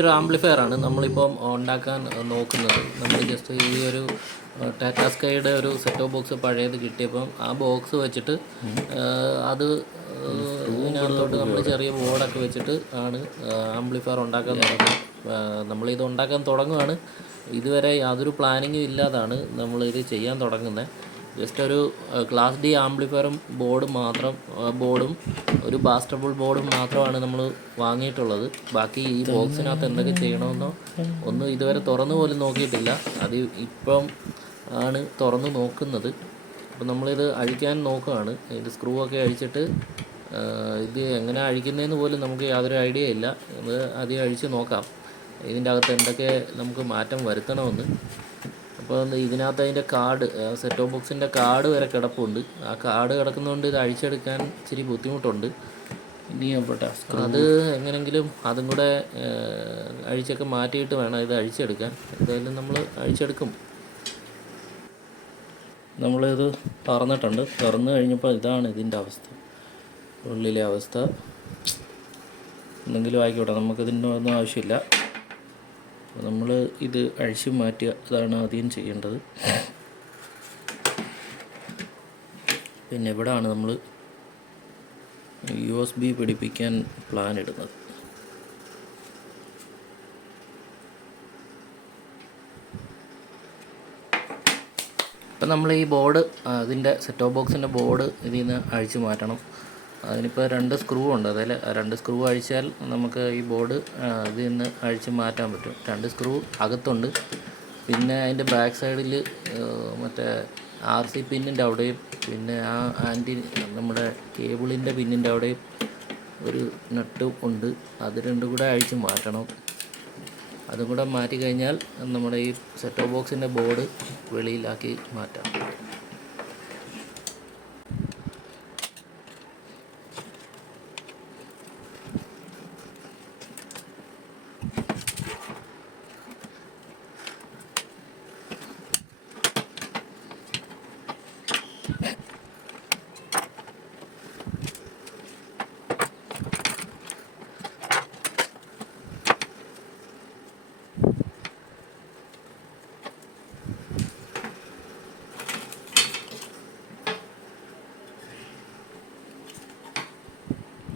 ഒരു ആംപ്ലിഫയറാണ് നമ്മളിപ്പം ഉണ്ടാക്കാൻ നോക്കുന്നത്. നമ്മൾ ജസ്റ്റ് ഈ ഒരു ടാറ്റാ സ്കൈയുടെ ഒരു സെറ്റ് ഓഫ് ബോക്സ് പഴയത് കിട്ടിയപ്പം ആ ബോക്സ് വെച്ചിട്ട് അത് ഇതിനകത്തോട്ട് നമ്മൾ ചെറിയ ബോർഡൊക്കെ വെച്ചിട്ട് ആണ് ആംപ്ലിഫയർ ഉണ്ടാക്കാൻ തുടങ്ങുന്നത്. നമ്മളിത് ഉണ്ടാക്കാൻ തുടങ്ങുകയാണ്. ഇതുവരെ യാതൊരു പ്ലാനിങ്ങും ഇല്ലാതാണ് നമ്മളിത് ചെയ്യാൻ തുടങ്ങുന്നത്. ജസ്റ്റ് ഒരു ക്ലാസ് ഡി ആംപ്ലിഫയറും ബോർഡും ഒരു ബാസ്റ്റബിൾ ബോർഡും മാത്രമാണ് നമ്മൾ വാങ്ങിയിട്ടുള്ളത്. ബാക്കി ഈ ബോക്സിനകത്ത് എന്തൊക്കെ ചെയ്യണമെന്നോ ഒന്നും ഇതുവരെ തുറന്നു പോലും നോക്കിയിട്ടില്ല. അത് ഇപ്പം ആണ് തുറന്ന് നോക്കുന്നത്. അപ്പോൾ നമ്മളിത് അഴിക്കാൻ നോക്കുകയാണ്. ഇത് സ്ക്രൂ ഒക്കെ അഴിച്ചിട്ട് ഇത് എങ്ങനെ അഴിക്കുന്നതെന്ന് പോലും നമുക്ക് യാതൊരു ഐഡിയ ഇല്ല. ഇത് ആദ്യം അഴിച്ച് നോക്കാം ഇതിൻ്റെ അകത്ത് എന്തൊക്കെ നമുക്ക് മാറ്റം വരുത്തണമെന്ന്. അപ്പോൾ ഇതിനകത്ത് അതിൻ്റെ കാർഡ്, സെറ്റ് ഓഫ് ബോക്സിൻ്റെ കാർഡ് വരെ കിടപ്പുണ്ട്. ആ കാർഡ് കിടക്കുന്നതുകൊണ്ട് ഇത് അഴിച്ചെടുക്കാൻ ഇച്ചിരി ബുദ്ധിമുട്ടുണ്ട്. അത് എങ്ങനെയെങ്കിലും അതും കൂടെ അഴിച്ചൊക്കെ മാറ്റിയിട്ട് വേണം ഇത് അഴിച്ചെടുക്കാൻ. എന്തായാലും നമ്മൾ അഴിച്ചെടുക്കും. നമ്മളിത് തുറന്നു കഴിഞ്ഞപ്പോൾ ഇതാണ് ഇതിൻ്റെ അവസ്ഥ, ഉള്ളിലെ അവസ്ഥ. എന്തെങ്കിലും ആയിക്കോട്ടെ, നമുക്കിതിൻ്റെ ഒന്നും ആവശ്യമില്ല. നമ്മൾ ഇത് അഴിച്ചു മാറ്റുക, അതാണ് ആദ്യം ചെയ്യേണ്ടത്. പിന്നെ ഇവിടെയാണ് നമ്മൾ USB പിടിപ്പിക്കാൻ പ്ലാൻ ഇടുന്നത്. ഇപ്പം നമ്മൾ ഈ ബോർഡ്, ഇതിൻ്റെ സെറ്റ് ഓഫ് ബോക്സിൻ്റെ ബോർഡ് ഇതിൽ നിന്ന് അഴിച്ചു മാറ്റണം. അതിനിപ്പോൾ 2 സ്ക്രൂ ഉണ്ട്. അതിൽ 2 സ്ക്രൂ അഴിച്ചാൽ നമുക്ക് ഈ ബോർഡ് ഇതിൽ നിന്ന് അഴിച്ച് മാറ്റാൻ പറ്റും. 2 സ്ക്രൂ അകത്തുണ്ട്. പിന്നെ അതിൻ്റെ ബാക്ക് സൈഡിൽ മറ്റേ RC പിന്നിൻ്റെ അവിടെയും പിന്നെ ആ നമ്മുടെ കേബിളിൻ്റെ പിന്നിൻ്റെ അവിടെയും ഒരു നട്ടും ഉണ്ട്. അത് രണ്ടും കൂടെ അഴിച്ച് മാറ്റണം. അതും കൂടെ മാറ്റി കഴിഞ്ഞാൽ നമ്മുടെ ഈ സെറ്റ് ഓഫ് ബോക്സിൻ്റെ ബോർഡ് വെളിയിലാക്കി മാറ്റാം.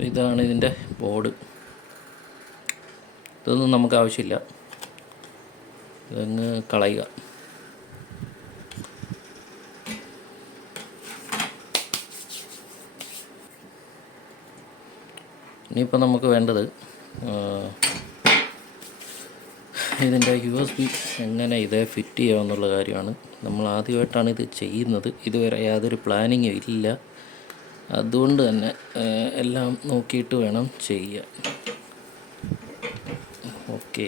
ഇതാണ് ഇതിൻ്റെ ബോർഡ്. ഇതൊന്നും നമുക്ക് ആവശ്യമില്ല, ഇതങ്ങ് കളയുക. ഇനിയിപ്പോൾ നമുക്ക് വേണ്ടത് ഇതിൻ്റെ USB എങ്ങനെ ഇതേ ഫിറ്റ് ചെയ്യാമെന്നുള്ള കാര്യമാണ്. നമ്മൾ ആദ്യമായിട്ടാണ് ഇത് ചെയ്യുന്നത്. ഇതുവരെ യാതൊരു പ്ലാനിങ്ങും ഇല്ല. അതുകൊണ്ട് തന്നെ എല്ലാം നോക്കിയിട്ട് വേണം ചെയ്യാൻ. ഓക്കെ,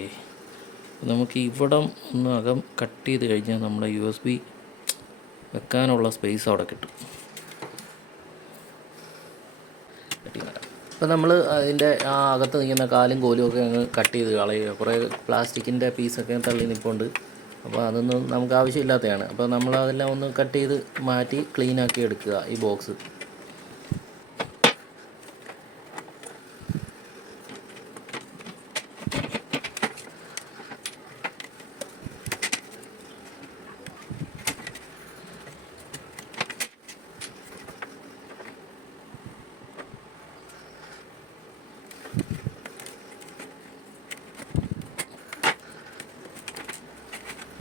നമുക്ക് ഇവിടം ഒന്ന് അകം കട്ട് ചെയ്ത് കഴിഞ്ഞാൽ നമ്മുടെ USB വെക്കാനുള്ള സ്പേസ് അവിടെ കിട്ടും. അപ്പോൾ നമ്മൾ അതിൻ്റെ ആ അകത്ത് നിൽക്കുന്ന കാലും കോലും ഒക്കെ അങ്ങ് കട്ട് ചെയ്ത് കളയുക. കുറേ പ്ലാസ്റ്റിക്കിൻ്റെ പീസൊക്കെ തള്ളി നിൽപ്പുണ്ട്. അപ്പോൾ അതൊന്നും നമുക്ക് ആവശ്യമില്ലാത്തതാണ്. അപ്പോൾ നമ്മൾ അതെല്ലാം ഒന്ന് കട്ട് ചെയ്ത് മാറ്റി ക്ലീനാക്കി എടുക്കുക ഈ ബോക്സ്.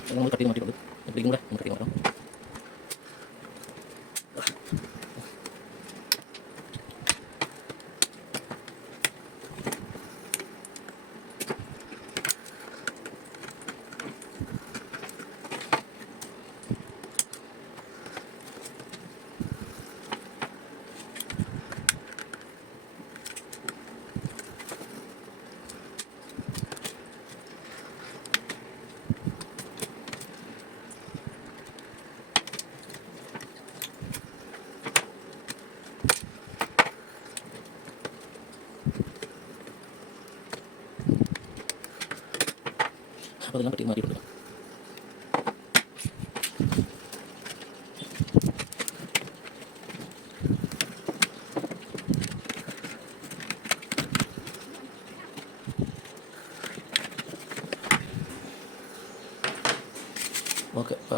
നമ്മൾ കട്ട് ചെയ്ത് മാറ്റിയിട്ടുണ്ട്. അപ്പോൾ ഇതും കൂടെ നമുക്ക് കട്ട് ചെയ്ത് മാറ്റാം. അപ്പോൾ അതെല്ലാം കട്ട് ചെയ്ത് മാറ്റിയിട്ടുണ്ട്.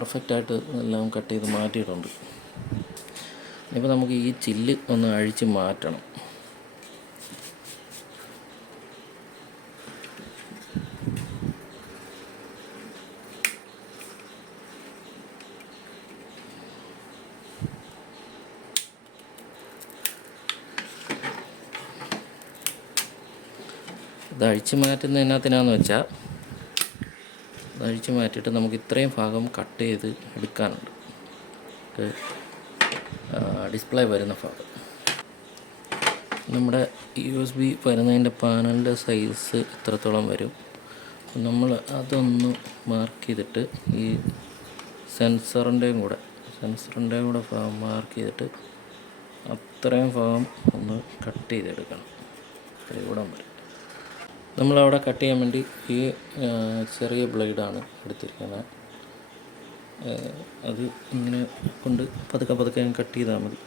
പെർഫെക്റ്റായിട്ട് എല്ലാം കട്ട് ചെയ്ത് മാറ്റിയിട്ടുണ്ട്. ഇപ്പോൾ നമുക്ക് ഈ ചില്ല് ഒന്ന് അഴിച്ച് മാറ്റണം. ഇത് അഴിച്ച് മാറ്റുന്നത് എന്നാത്തിനാന്ന് വെച്ചാൽ, ഇത് അഴിച്ച് മാറ്റിയിട്ട് നമുക്ക് ഇത്രയും ഭാഗം കട്ട് ചെയ്ത് എടുക്കാനുണ്ട്. ഡിസ്പ്ലേ വരുന്ന ഭാഗം നമ്മുടെ USB വരുന്നതിൻ്റെ പാനലിൻ്റെ സൈസ് എത്രത്തോളം വരും നമ്മൾ അതൊന്ന് മാർക്ക് ചെയ്തിട്ട് ഈ സെൻസറിൻ്റെയും കൂടെ ഭാഗം മാർക്ക് ചെയ്തിട്ട് അത്രയും ഭാഗം ഒന്ന് കട്ട് ചെയ്തെടുക്കണം. ഇത്രയും കൂടെ വരും. നമ്മളവിടെ കട്ട് ചെയ്യാൻ വേണ്ടി ഈ ചെറിയ ബ്ലേഡാണ് എടുത്തിരിക്കുന്നത്. അത് ഇങ്ങനെ കൊണ്ട് പതുക്കെ കട്ട് ചെയ്താൽ മതി.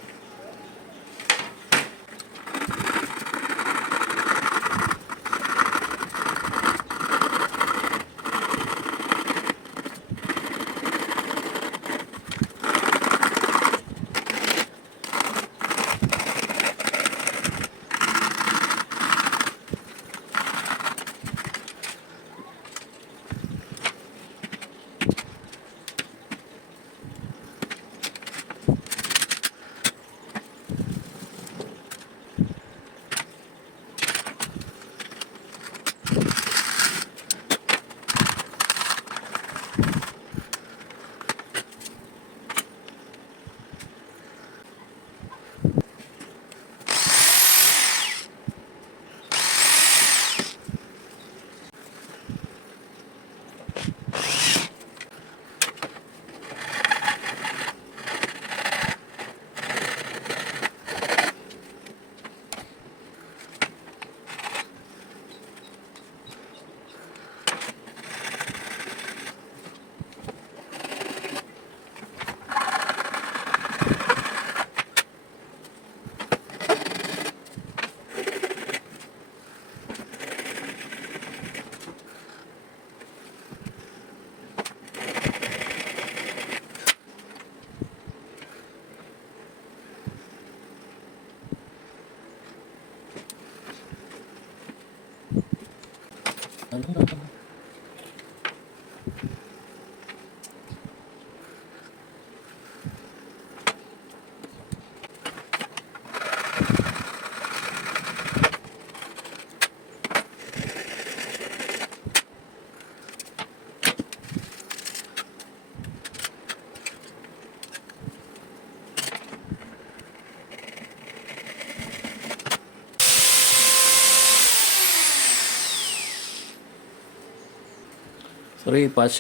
സോറി, പശ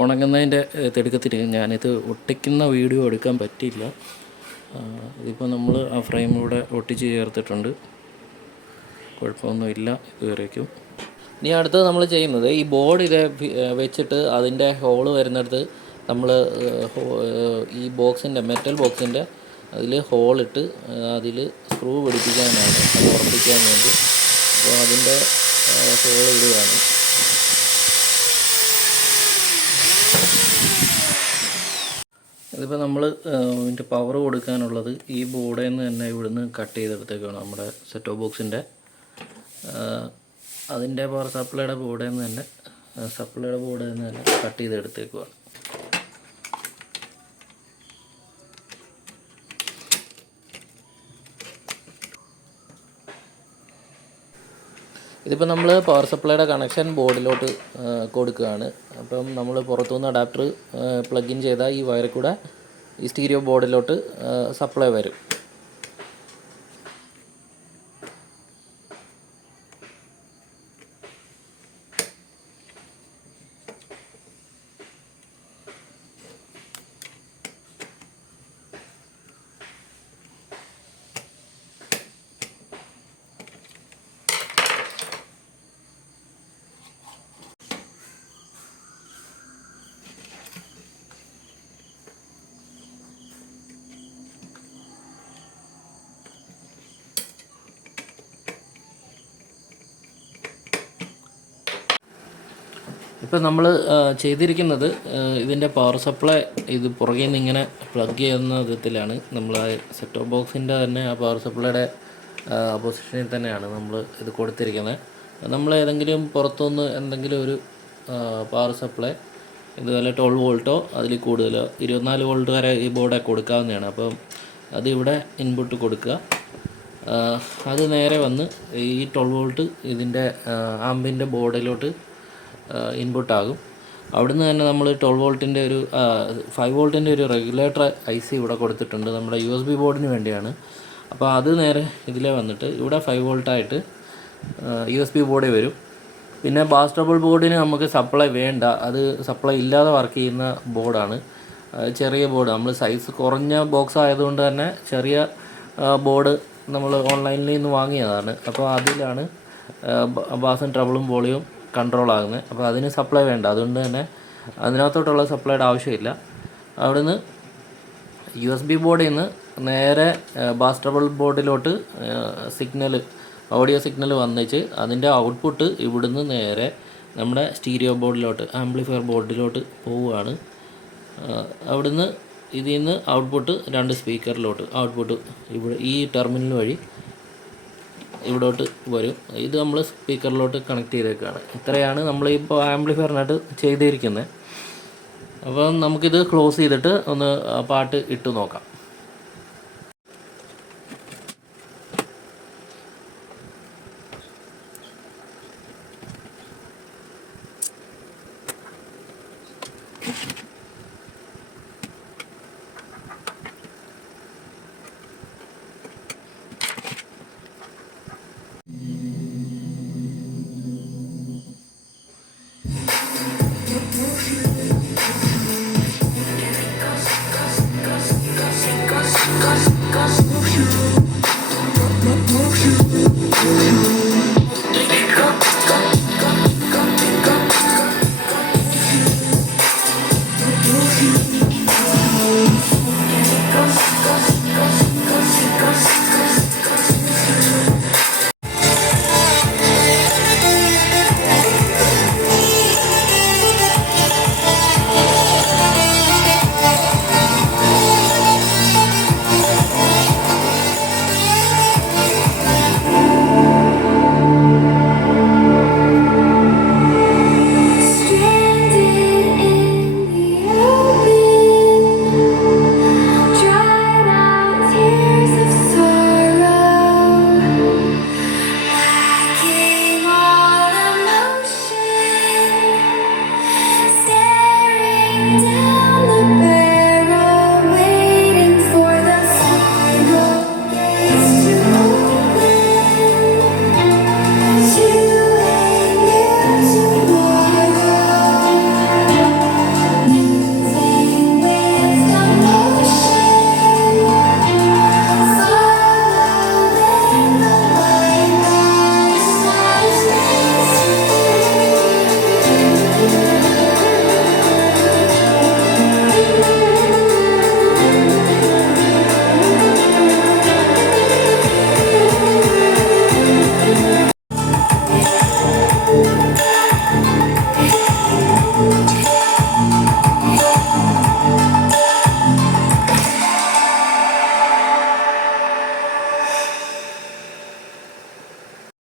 ഉണങ്ങുന്നതിൻ്റെ തിടുക്കത്തിൽ ഞാനിത് ഒട്ടിക്കുന്ന വീഡിയോ എടുക്കാൻ പറ്റിയില്ല. ഇതിപ്പോൾ നമ്മൾ ആ ഫ്രെയിമിലൂടെ ഒട്ടിച്ച് ചേർത്തിട്ടുണ്ട്. കുഴപ്പമൊന്നുമില്ല ഇതുവരേക്കും. ഇനി അടുത്തത് നമ്മൾ ചെയ്യുന്നത് ഈ ബോർഡ് ഇത് വെച്ചിട്ട് അതിൻ്റെ ഹോള് വരുന്നിടത്ത് നമ്മൾ ഈ മെറ്റൽ ബോക്സിൻ്റെ അതിൽ ഹോളിട്ട് അതിൽ സ്ക്രൂ പിടിപ്പിക്കാനാണ്, അത് ഉറപ്പിക്കാൻ വേണ്ടി. അപ്പോൾ അതിൻ്റെ ഹോൾ ഇടുകയാണ്. ഇതിപ്പോൾ നമ്മൾ ഇതിൻ്റെ പവർ കൊടുക്കാനുള്ളത് ഈ ബോർഡിൽ നിന്ന് തന്നെ ഇവിടുന്ന് കട്ട് ചെയ്തെടുത്തേക്കാണ്. നമ്മുടെ സെറ്റ് ബോക്സിൻ്റെ അതിൻ്റെ പവർ സപ്ലൈയുടെ ബോർഡിൽ നിന്ന് തന്നെ കട്ട് ചെയ്തെടുത്തേക്കുവാണ്. ഇതിപ്പോൾ നമ്മൾ പവർ സപ്ലൈയുടെ കണക്ഷൻ ബോർഡിലോട്ട് കൊടുക്കുകയാണ്. അപ്പം നമ്മൾ പുറത്തുനിന്ന് അഡാപ്റ്റർ പ്ലഗ് ഇൻ ചെയ്താൽ ഈ വയറിൽ കൂടെ ഈ സ്റ്റീരിയോ ബോർഡിലോട്ട് സപ്ലൈ വരും. ഇപ്പം നമ്മൾ ചെയ്തിരിക്കുന്നത് ഇതിൻ്റെ പവർ സപ്ലൈ ഇത് പുറകിൽ നിന്ന് ഇങ്ങനെ പ്ലഗ് ചെയ്യുന്ന വിധത്തിലാണ് നമ്മൾ ആ സെറ്റ് ടോപ്പ് ബോക്സിൻ്റെ തന്നെ ആ പവർ സപ്ലൈയുടെ പൊസിഷനിൽ തന്നെയാണ് നമ്മൾ ഇത് കൊടുത്തിരിക്കുന്നത്. നമ്മൾ ഏതെങ്കിലും പുറത്തുനിന്ന് എന്തെങ്കിലും ഒരു പവർ സപ്ലൈ ഇതുപോലെ 12 വോൾട്ടോ അതിൽ കൂടുതൽ 24 വോൾട്ട് വരെ ഈ ബോർഡ് കൊടുക്കാവുന്നതാണ്. അപ്പം അത് ഇവിടെ ഇൻപുട്ട് കൊടുക്കുക. അത് നേരെ വന്ന് ഈ 12 വോൾട്ട് ഇതിൻ്റെ ആമ്പിൻ്റെ ബോർഡിലോട്ട് ഇൻപുട്ടാകും. അവിടുന്ന് തന്നെ നമ്മൾ 12 വോൾട്ടിൻ്റെ ഒരു 5 വോൾട്ടിൻ്റെ ഒരു റെഗുലേറ്റർ IC ഇവിടെ കൊടുത്തിട്ടുണ്ട്, നമ്മുടെ USB ബോർഡിന് വേണ്ടിയാണ്. അപ്പോൾ അത് നേരെ ഇതിലേ വന്നിട്ട് ഇവിടെ 5 വോൾട്ടായിട്ട് USB ബോർഡിൽ വരും. പിന്നെ ബാസ്റ്റബിൾ ബോർഡിന് നമുക്ക് സപ്ലൈ വേണ്ട, അത് സപ്ലൈ ഇല്ലാതെ വർക്ക് ചെയ്യുന്ന ബോർഡാണ്. ചെറിയ ബോർഡ്, നമ്മൾ സൈസ് കുറഞ്ഞ ബോക്സ് ആയതുകൊണ്ട് തന്നെ ചെറിയ ബോർഡ് നമ്മൾ ഓൺലൈനിൽ നിന്ന് വാങ്ങിയതാണ്. അപ്പോൾ അതിലാണ് ബാസും ട്രബിളും വോളിയും കൺട്രോൾ ആകുന്നത്. അപ്പോൾ അതിന് സപ്ലൈ വേണ്ട, അതുകൊണ്ട് തന്നെ അതിനകത്തോട്ടുള്ള സപ്ലൈയുടെ ആവശ്യമില്ല. അവിടുന്ന് USB ബോർഡിൽ നിന്ന് നേരെ ബാസ്റ്റബിൾ ബോർഡിലോട്ട് ഓഡിയോ സിഗ്നൽ വന്നിച്ച് അതിൻ്റെ ഔട്ട്പുട്ട് ഇവിടുന്ന് നേരെ നമ്മുടെ സ്റ്റീരിയോ ബോർഡിലോട്ട് ആംപ്ലിഫയർ ബോർഡിലോട്ട് പോവുകയാണ്. അവിടുന്ന് ഇതിൽ നിന്ന് ഔട്ട്പുട്ട് 2 സ്പീക്കറിലോട്ട് ഔട്ട്പുട്ട് ഇവിടെ ഈ ടെർമിനൽ വഴി ഇവിടോട്ട് വരും. ഇത് നമ്മൾ സ്പീക്കറിലോട്ട് കണക്ട് ചെയ്തേക്കാണ്. ഇത്രയാണ് നമ്മളിപ്പോൾ ആംപ്ലിഫയറിനായിട്ട് ചെയ്തിരിക്കുന്നത്. അപ്പം നമുക്കിത് ക്ലോസ് ചെയ്തിട്ട് ഒന്ന് പാട്ട് ഇട്ട് നോക്കാം. Cause